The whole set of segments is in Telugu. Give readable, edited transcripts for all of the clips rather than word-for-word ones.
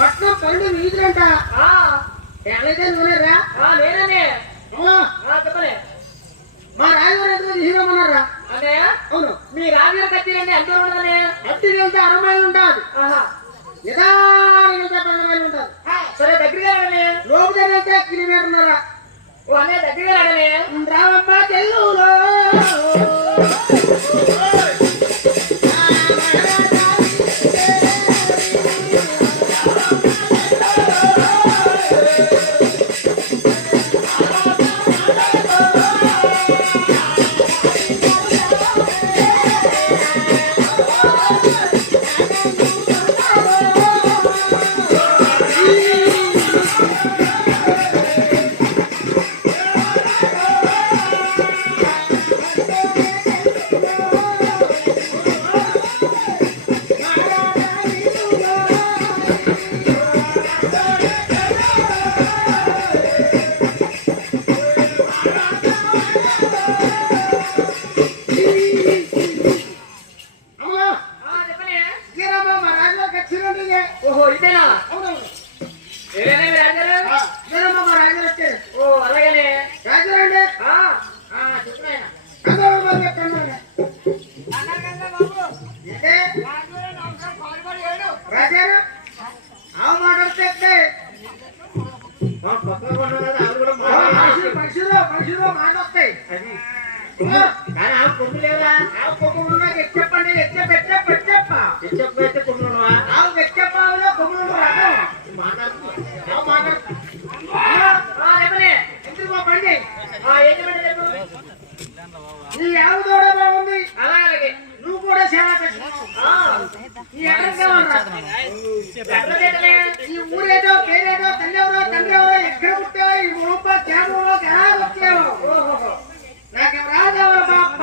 పట్నం పళ్ళు నీతులంట ఎలాగైతే నువ్వులేరా నేననే చెప్పలే మా రాజుగారు ఎంత హీరోమన్నారా అదే అవును మీ రాజుగారు కట్టిరండి ఎంత ఉండదనే అట్టి వెళ్తే 60 మైళ్ళు ఉంటుంది నిదానంగా 10 మైళ్ళు ఉంటుంది సరే దగ్గరగా లోపు వెళ్తే కిలోమీటర్న్నర ఓ అనే దగ్గరగా రావమ్మ తెలుగులో ఓహో ఇదేనా ఓ అలాగనే రాజుగారు మాట్లాడితే పక్షులు మాట్లాడతాయి అది కానీ ఆ కొమ్ము లేదా ఆ కొమ్ము చెప్పండి ఎచ్చప్పైతే కొమ్ములు ఆ ఎచ్చప్పాలో కొమ్ములు మాట్లాడుతున్నా ఎందుకు పండి నీ ఆవు దూడ బాగుంది అలాగే నువ్వు కూడా సేవ ఈ ఊరేదో పేరేదో తల్లివరో తండ్రి ఎవరో ఎక్కడ పుట్టావో ఈ రూప కేవలంలో ఎలా వచ్చావో నాకు రాజావో బాప్ప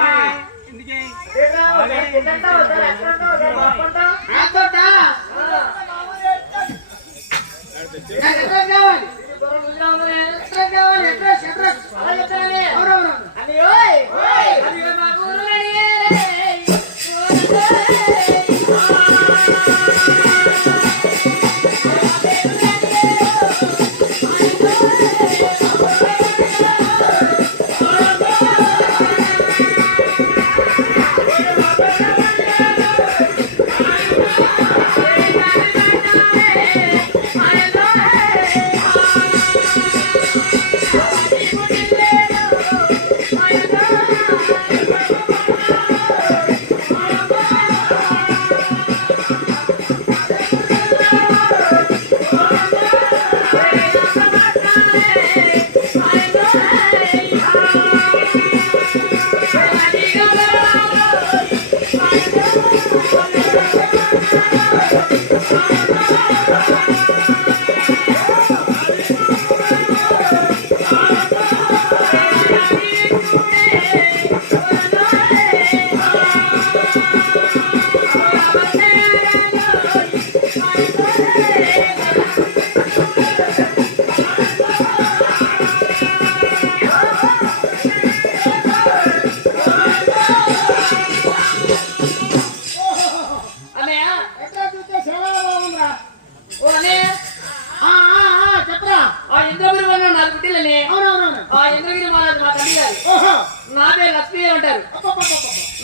నాదే లక్ష్మి అంటారు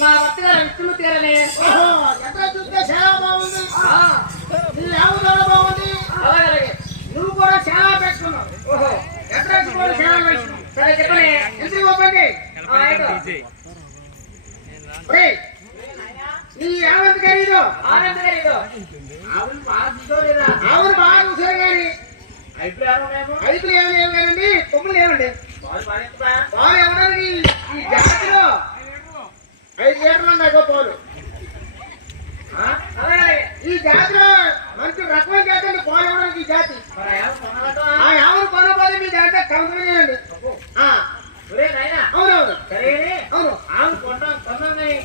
నా భర్త గారు విష్ణుమూర్తి గారని ఎక్కడ చూస్తే చాలా బాగుంది బాగుంది అలాగే నువ్వు కూడా చాలా పెట్టుకున్నావు ఓహో ఎక్కడ కూడా చాలా పెట్టుకున్నావు సరే చెప్పండి ఎందుకు పండి నీ యావంత ఖరీదు ఆనంద ఖరీదు ఆవులు బాగా చూసలేదా ఆవులు బాగా చూసారు కానీ ఐదులు ఏమి లేవు కానండి కొమ్ములు ఏమండి పాలు ఇవ్వడానికి ఈ జాతిలో 5 లీటర్లు ఉన్నాయి పాలు ఈ జాతిలో మంచి రకమైన జాతి అండి పాలు ఇవ్వడానికి ఈ జాతి ఆ ఆవులు కొనపోతే మీ జాతి కౌంటర్లేండి అవునవును సరే అవును ఆవు కొన్నాను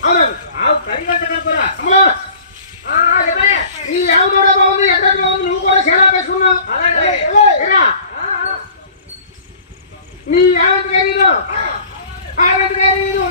అవునవును ఆవు ఖరీదు అంటే కనుకోరా ఈ ఆవు కూడా బాగుంది ఎక్కడ బాగుంది నువ్వు కూడా సేలా పెట్టుకున్నావు నీ ఆవంత ఖరీదు ఆవంత ఖరీదు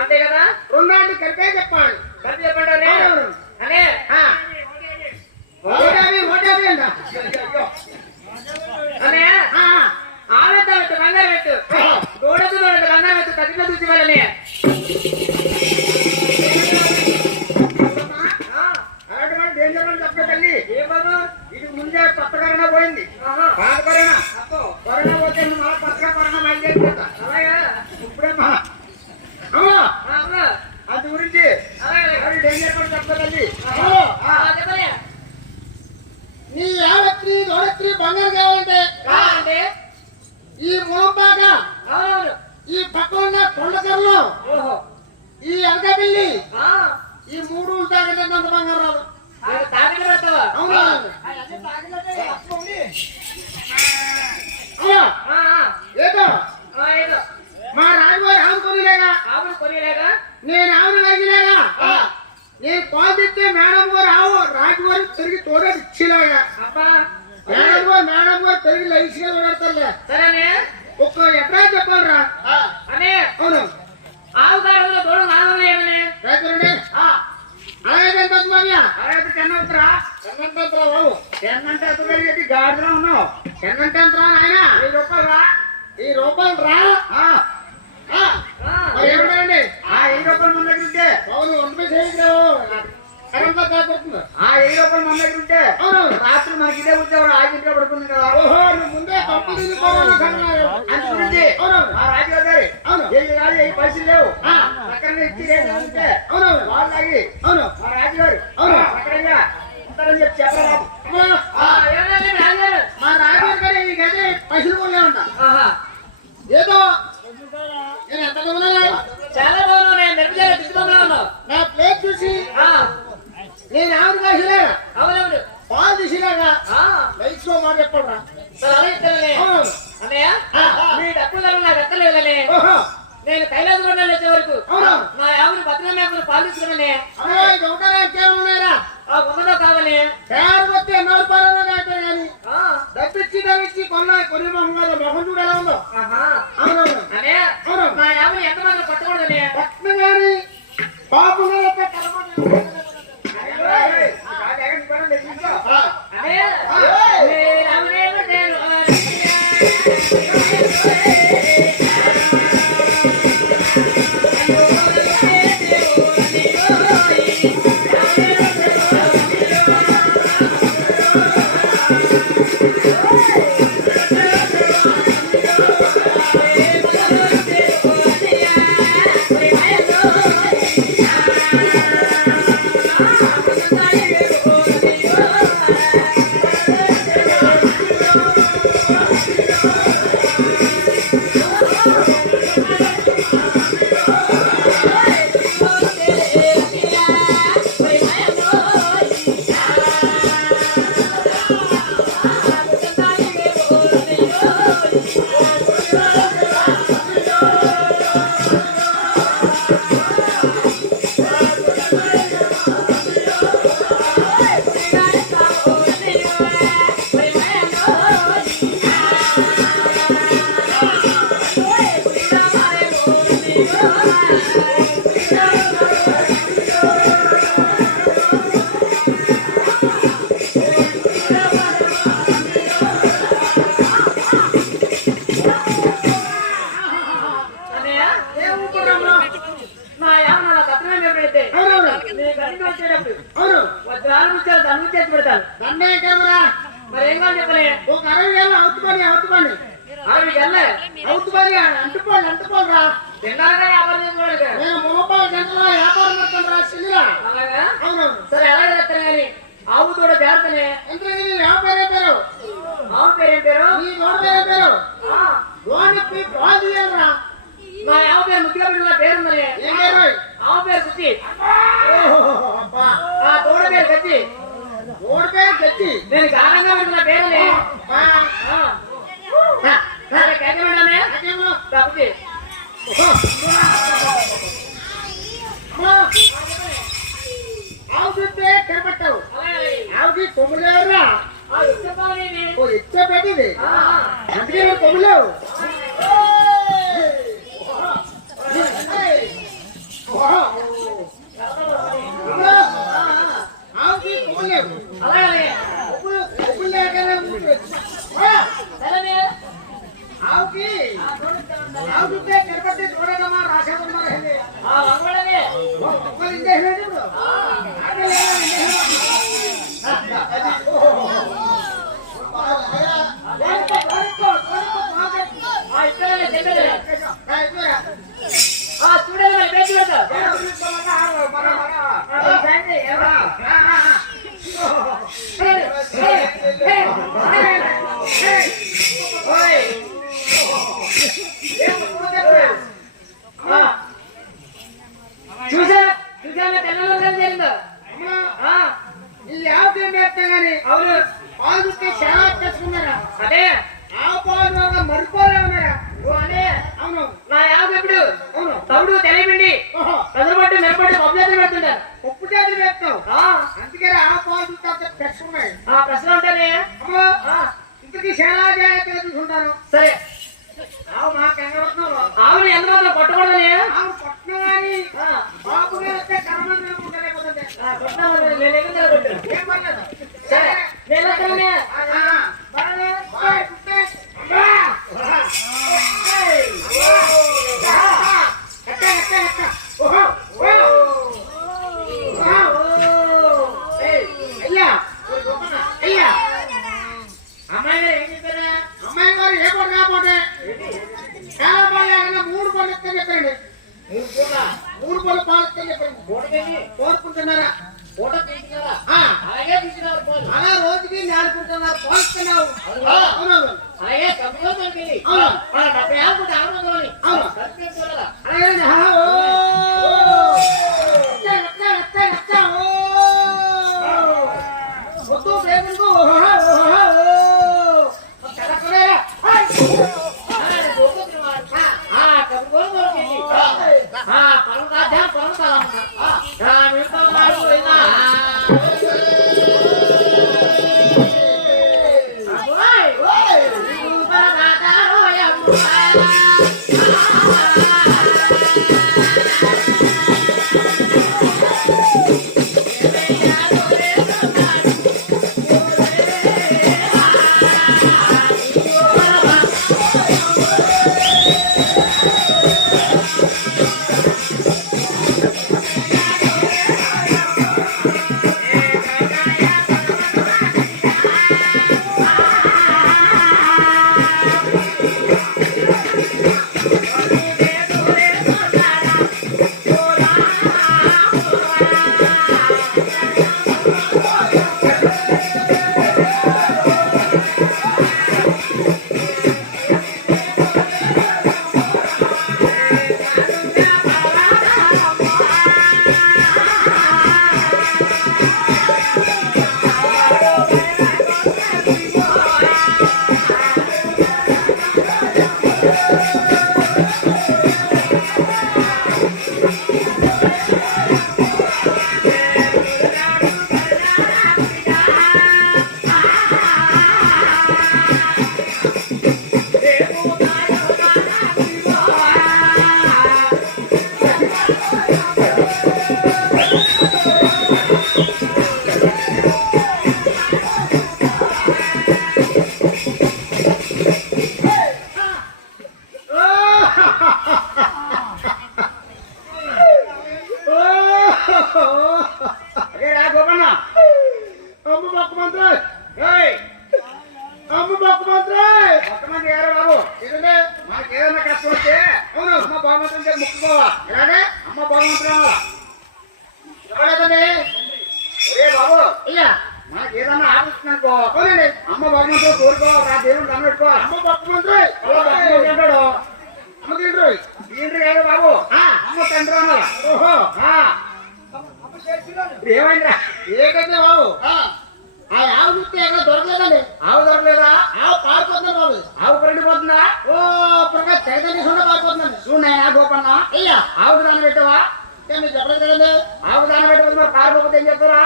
అంతే కదా రెండాన్ని కలిపే చెప్పాలి కలిపి చెప్పండి అనే అనే ఆవేత పెట్టు బంగారు పెట్టు దూడదు బంగారు పెట్టు తగ్గిన చూసి వాళ్ళని తల్లి ఇది ముందే కొత్త కరోనా పోయింది పాత కరోనా కరోనా పోతే మళ్ళీ కొత్తగా కరోనా బయలుదేరిపోతా అలాగే ఇప్పుడే అది గురించి డేంజర్ పడి చెప్పదండి నీ యావత్రి దోడత్రి బంగారు కావాలంటే ఈ మోంపాక ఈ పక్క ఉన్న కొండకర్లు ఈ అనకాపల్లి ఈ 3 తాగేటంత బంగారు రాదు ఏదో మా రాజువారి ఆవును కొనిలేగా నేను ఆవును లాగిలేగా నేను పాలు తెస్తే మేడం గారు ఆవు రాజువారి తిరిగి తోడ ఇచ్చిలాగా మేడం గారు తిరిగి లైసిగా పెడతారులే సరే ఒక్క ఎకరా చెప్పాలరా అనే అవును ఆవు గారు తోడు నాలుగు రైతులండి అలాగే చెన్నంతరా బాబు చెన్నంటే ఎత్తుకెళ్ళి గాడిలో ఉన్నావు చెన్నంటే ఎంతరా నాయన 10 రూపాయలు రా ఏమంటారండి 1000 రూపాయలు మన దగ్గర ఉంటే అవును 1 1000 రూపాయలు మన దగ్గర ఉంటే అవును రాత్రి మనకి ఇదే ఉద్యోగం ఆగింట్లో పడుతుంది కదా ఓహో నువ్వు ముందే తప్పు అందుకుంది అవును ఆ రాజుగారు గారి అవును ఏది కాదు ఏ పరిస్థితి లేవు అక్కడ ఇచ్చి ఉంటే అవును వాళ్ళు ఆగి అవును మా రాజుగారు అవును అక్కడంగా ఉంటారని చెప్పి చెప్పరాదు మా రాజుగారు గారు ఈ గది పైసలు కొనే ఉంటా ఏదో నేను ఎంత చాలా బాగున్నాను నా ప్లేట్ చూసి నేను ఆవును కాసిలేగా అవునవును పాలు తీసిలాగా లైఫ్ లో మాట చెప్పరా అన్నయ్య మీ డబ్బులు నాకు ఎక్కలేదనే నేను కైలాస కొండలు వచ్చే వరకు నా ఆవుని భద్రం మేకలు పాలు తీసుకున్నానే ఉన్నదో కావాలి వచ్చే 4 పాలలో కానీ డబ్బిచ్చి కొన్ని మొహం చూడేలా ఉందో అవునవును అనే నా ఆవుని ఎంత మాత్రం పట్టకూడదనే కానీ పాపం మరి ఏం కావాలి చెప్పలే ఒక 60 ఏళ్ళు అవుతుకోండి 60 ఏళ్ళ అవుతుకోని అంటుకోండి రా తిన్నారగా వ్యాపారం చేసుకోవాలి నేను 30 గంటల వ్యాపారం మొత్తం రా సినిరా అలాగా అవునవును సరే ఎలా చేస్తాను కానీ ఆవు కూడా చేస్తానే ఎంత వ్యాపారం పేరు ఆవు పేరు ఏం పేరు నీ గోడ పేరు గోడకి పాలు తీయాలరా మా ఆవు పేరు ముద్దుగా బిడ్డ పేరు మరి ఏం పేరు ఆవు పేరు కుచ్చి తోడ పేరు కచ్చి ఓడి పేరు కచ్చి నేను గానంగా ఉంటున్న పేరులే ఆవు చూస్తే కనపట్టావు ఆవుకి కొమ్ములు ఎవరా ఇచ్చే పెట్టింది అందుకే కొమ్ములేవు ఆవుకి కొమ్ములేవు ఆవుకి కనపట్టి చూడదమ్మా రాసేదమ్మా చూడాలి మరి పేరు చూసా తెల్లలో జరిగిందో ఈ ఆవు ఏం చేస్తా గానీ అవును పాలు చాలా తెచ్చుకున్నారా అదే ఆవు పాలు మరుకోలే ఉన్నారా అదే అవును నా ఆవు ఎప్పుడు అవును తమ్ముడు తెలియబండి చదువుబట్టి మెరపడి పప్పు చేతులు పెడుతుంటారు పప్పు చేతులు పెడతావు అందుకే ఆవు పాలు తెచ్చుకున్నాయి ప్రశ్న ఉంటేనే ఇంతకీ చాలా జాగ్రత్తగా చూసుకుంటాను సరే ఆవు మాకు ఆవుని ఎంత మాత్రం పట్టకూడదని ఆవు పట్టిన కానీ బాబు గారు కర్మ ఏం పర్లేదు సరే నేను అమ్మాయి గారు ఏం చెప్పారా అమ్మాయి గారు ఏ పని రాబోతే చాలా బాగా 3 పనులు ఇస్తే చెప్పండి 3 పనులు పాలు ఇస్తే చెప్పండి కోరుకుంటున్నారా ఫోటో తీసుకున్నారా అలాగే తీసుకున్నారు అలా రోజుకి 4 కుంటున్నారు పోలుస్తున్నావు అవునవును అలాగే కంపెనీ ఎలాగే అమ్మ భగవంతుడు ఎవలేదండి ఒరే బాబు అయ్యా మనకి ఏదన్నా ఆలోచిస్తున్నానుకో అవునండి అమ్మ భగవంతుడు కోరుకో ఆ దేవుని కనబెట్టుకో అమ్మ భగవంతుడు అంటాడు అమ్మ తిండ్రు తిండ్రు కాదు బాబు అమ్మ తండ్రి అన్నారు ఓహో ఏమైందా ఏకైతే బాబు ఆ ఆవు చూస్తే ఎక్కడ దొరకలేదండి ఆవు దొరకలేదా ఆవు పారిపోతుంది బాబు ఆవు పరిడిపోతుందా ఓ ప్రకాష్ చైతన్య పారిపోతుందండి చూడయా గోపన్న అయ్యా ఆవుకు దాన్ని పెట్టావా మీరు చెప్పలేదు కదండి ఆవుకు దాన్ని పెట్టకపోతే పారిపోతే ఏం చెప్తారా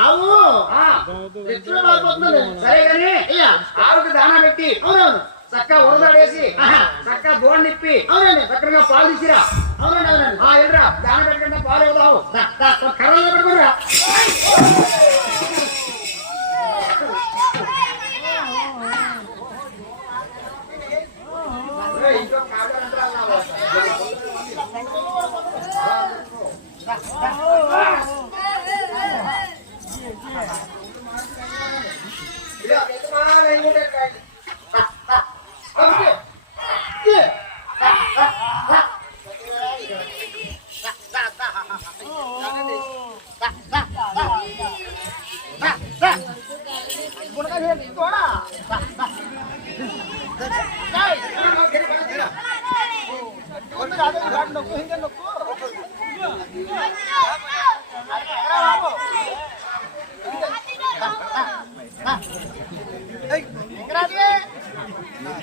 ఆవు ఎత్తులో పారిపోతుంది సరే కానీ అయ్యా ఆవుకి దానా పెట్టి అవునవును చక్కగా ఉరదాడేసి చక్కగా బోన్ నిప్పి అవునండి చక్కగా పాలు తీసిరా అవునండి అవునండి వెళ్ళరా దాన పెట్టకుండా పాలు ఇవ్వదావు కర్రలో పెట్టుకురా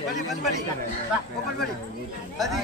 बड़ी बड़ी बड़ी बड़ी